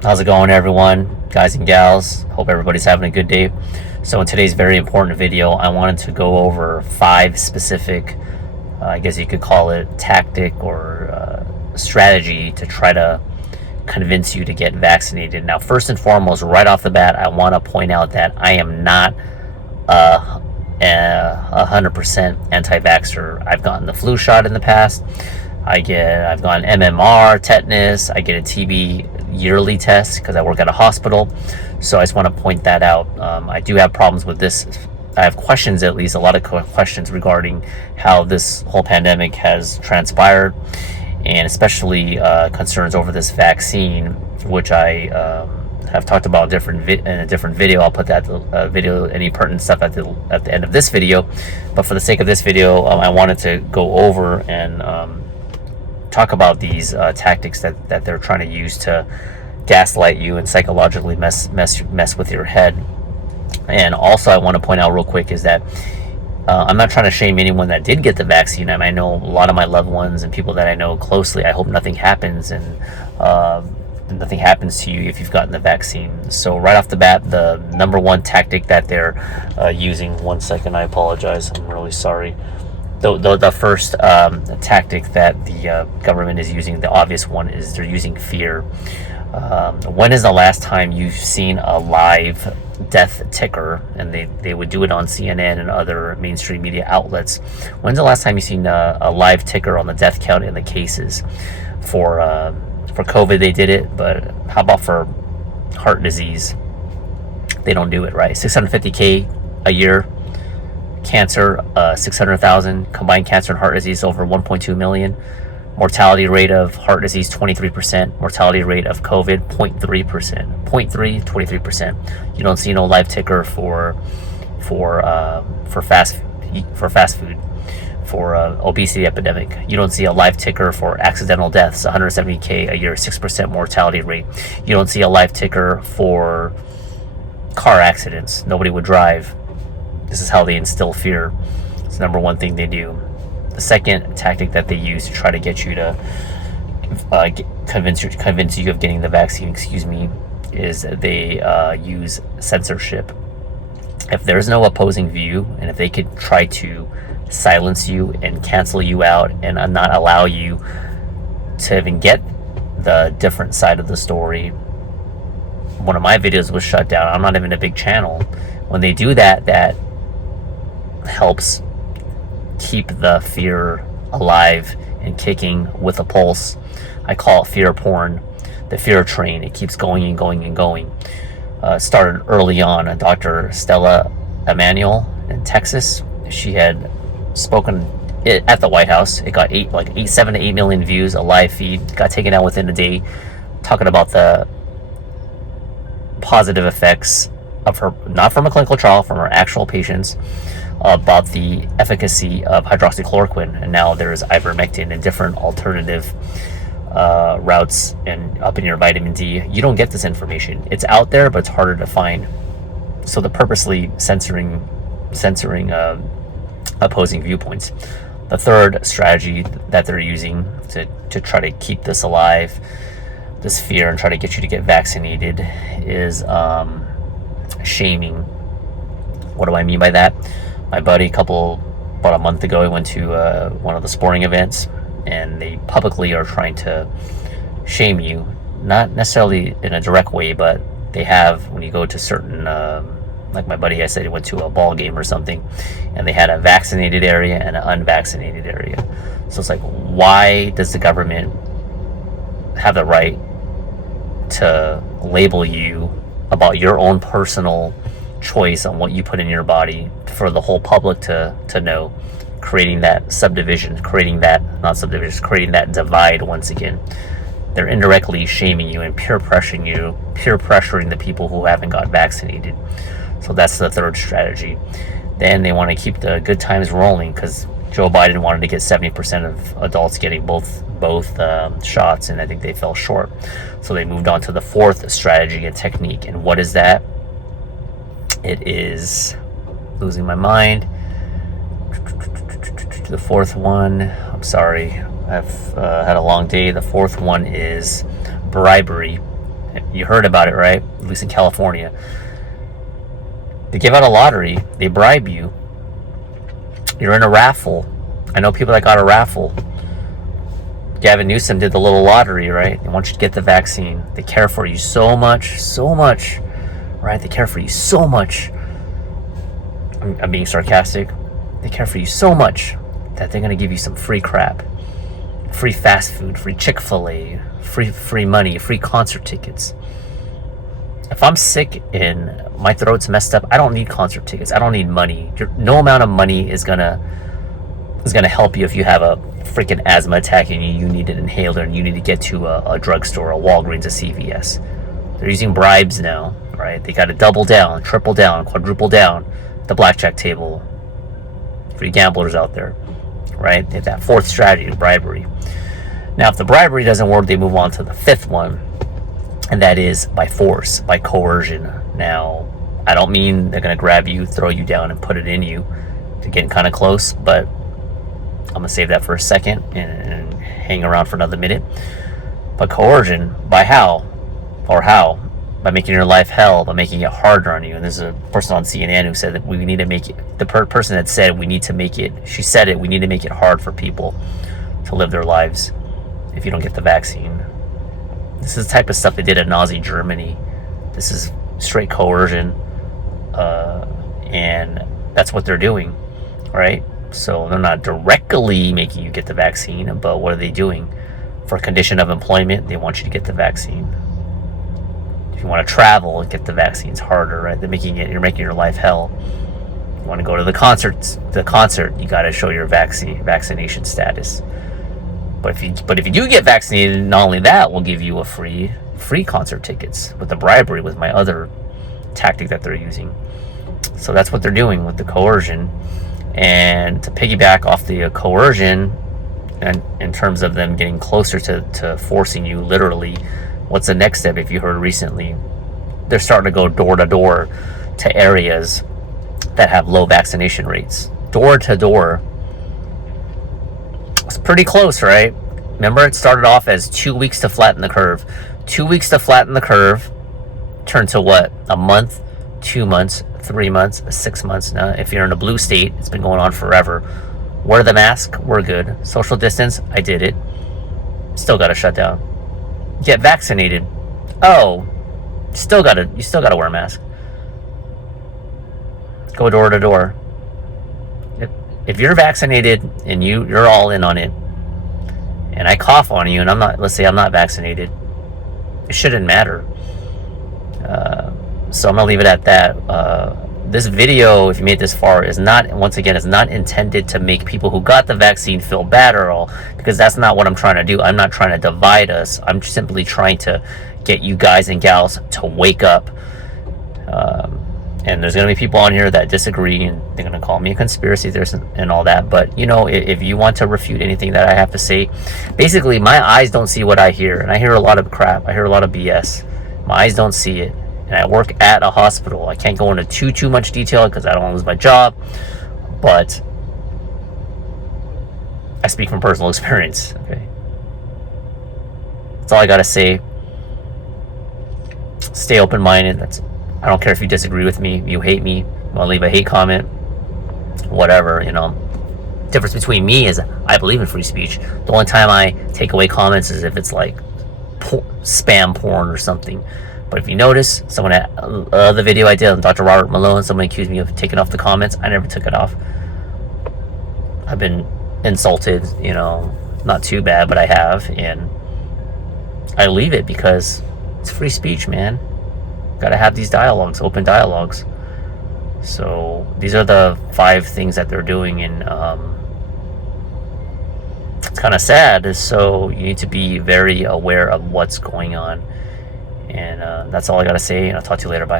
How's it going, everyone, guys and gals? Hope everybody's having a good day. So in today's very important video, I wanted to go over 5 specific, I guess you could call it tactic or strategy to try to convince you to get vaccinated. Now, first and foremost, right off the bat, I want to point out that I am not a 100% anti-vaxxer. I've gotten the flu shot in the past. I've gotten MMR, tetanus. I get a TB yearly test because I work at a hospital. So I just want to point that out. I do have problems with this. I have questions, at least a lot of questions regarding how this whole pandemic has transpired, and especially concerns over this vaccine, which I have talked about in a different video. I'll put that video, any pertinent stuff at the end of this video. But for the sake of this video, I wanted to go over and talk about these tactics that they're trying to use to gaslight you and psychologically mess with your head. And also, I want to point out real quick is that I'm not trying to shame anyone that did get the vaccine. I know a lot of my loved ones and people that I know closely. I hope nothing happens and nothing happens to you if you've gotten the vaccine. So right off the bat, the number one tactic that they're using. One second, I apologize. I'm really sorry. The first tactic that the government is using, the obvious one, is they're using fear. When is the last time you've seen a live death ticker? And they would do it on CNN and other mainstream media outlets. When's the last time you've seen a live ticker on the death count and the cases? For COVID, they did it, but how about for heart disease? They don't do it, right? 650K a year. Cancer, 600,000. Combined cancer and heart disease over 1.2 million. Mortality rate of heart disease 23%. Mortality rate of COVID 0.3%. 23%. You don't see no live ticker for fast food, for obesity epidemic. You don't see a live ticker for accidental deaths, 170K a year, 6% mortality rate. You don't see a live ticker for car accidents. Nobody would drive. This is how they instill fear. It's the number one thing they do. The second tactic that they use to try to get you to convince you of getting the vaccine, is they use censorship. If there's no opposing view, and if they could try to silence you and cancel you out and not allow you to even get the different side of the story. One of my videos was shut down. I'm not even a big channel. When they do that, that helps keep the fear alive and kicking with a pulse. I call it fear porn, the fear train. It keeps going and going and going. Started early on. Dr. Stella Emanuel in Texas. She had spoken at the White House. It got 7 to 8 million views. A live feed got taken out within a day, talking about the positive effects of her, not from a clinical trial, from her actual patients, about the efficacy of hydroxychloroquine. And now there's ivermectin and different alternative routes and up in your vitamin D. You don't get this information. It's out there, but it's harder to find. So they're purposely censoring opposing viewpoints. The third strategy that they're using to try to keep this alive, this fear, and try to get you to get vaccinated, is shaming. What do I mean by that? My buddy, about a month ago, he went to one of the sporting events, and they publicly are trying to shame you, not necessarily in a direct way, but they have, when you go to certain, like my buddy, I said he went to a ball game or something, and they had a vaccinated area and an unvaccinated area. So it's like, why does the government have the right to label you about your own personal choice on what you put in your body for the whole public to know, creating that subdivision, creating that divide once again? They're indirectly shaming you and peer pressuring the people who haven't got vaccinated. So that's the third strategy. Then they want to keep the good times rolling because Joe Biden wanted to get 70% of adults getting both shots, and I think they fell short. So they moved on to the fourth strategy and technique. And what is that? It is, losing my mind. The fourth one, I'm sorry, I've had a long day. The fourth one is bribery. You heard about it, right? At least in California. They give out a lottery. They bribe you. You're in a raffle. I know people that got a raffle. Gavin Newsom did the little lottery, right? They want you to get the vaccine. They care for you so much, right? They care for you so much. I'm being sarcastic. They care for you so much that they're going to give you some free crap. Free fast food, free Chick-fil-A, free money, free concert tickets. If I'm sick and my throat's messed up, I don't need concert tickets. I don't need money. No amount of money is gonna help you if you have a freaking asthma attack and you need an inhaler and you need to get to a drugstore, a Walgreens, a CVS. They're using bribes now, right? They got to double down, triple down, quadruple down the blackjack table for you gamblers out there, right? They have that fourth strategy, bribery. Now, if the bribery doesn't work, they move on to the fifth one, and that is by force, by coercion. Now, I don't mean they're going to grab you, throw you down, and put it in you. They're getting kind of close, but I'm going to save that for a second and hang around for another minute. But coercion, by how? Or how? By making your life hell, by making it harder on you. And there's a person on CNN who said that we need to make it, the person that said we need to make it, she said it, we need to make it hard for people to live their lives if you don't get the vaccine. This is the type of stuff they did in Nazi Germany. This is straight coercion. And that's what they're doing, right? So they're not directly making you get the vaccine, but what are they doing? For a condition of employment, they want you to get the vaccine. If you want to travel and get the vaccine, it's harder, right? You're making your life hell. You want to go to the concert, you got to show your vaccination status. But if you do get vaccinated, not only that, we'll give you a free concert tickets with the bribery, with my other tactic that they're using. So that's what they're doing with the coercion. And to piggyback off the coercion, and in terms of them getting closer to forcing you literally, what's the next step? If you heard recently, they're starting to go door to door to areas that have low vaccination rates. Door to door. It's pretty close, right? Remember, it started off as 2 weeks to flatten the curve. 2 weeks to flatten the curve turned to what? A month, 2 months, 3 months, 6 months. Now, if you're in a blue state, it's been going on forever. Wear the mask, we're good. Social distance, I did it. Still got to shut down. Get vaccinated. Oh, you still gotta wear a mask. Go door to door. If you're vaccinated and you're all in on it, and I cough on you, and let's say I'm not vaccinated, it shouldn't matter. So I'm gonna leave it at that. This video, if you made it this far, is not intended to make people who got the vaccine feel bad at all, because that's not what I'm trying to do. I'm not trying to divide us. I'm simply trying to get you guys and gals to wake up. And there's going to be people on here that disagree, and they're going to call me a conspiracy theorist and all that. But, if you want to refute anything that I have to say, basically, my eyes don't see what I hear. And I hear a lot of crap. I hear a lot of BS. My eyes don't see it. And I work at a hospital. I can't go into too much detail because I don't want to lose my job. But I speak from personal experience. Okay, that's all I got to say. Stay open-minded. I don't care if you disagree with me, you hate me, you want to leave a hate comment, whatever, Difference between me is I believe in free speech. The only time I take away comments is if it's like spam porn or something. But if you notice, someone at the video I did on Dr. Robert Malone, someone accused me of taking off the comments. I never took it off. I've been insulted, not too bad, but I have, and I leave it because it's free speech, man. Got to have these dialogues, open dialogues. So these are the 5 things that they're doing, and it's kind of sad. So you need to be very aware of what's going on, and that's all I got to say. And I'll talk to you later. Bye.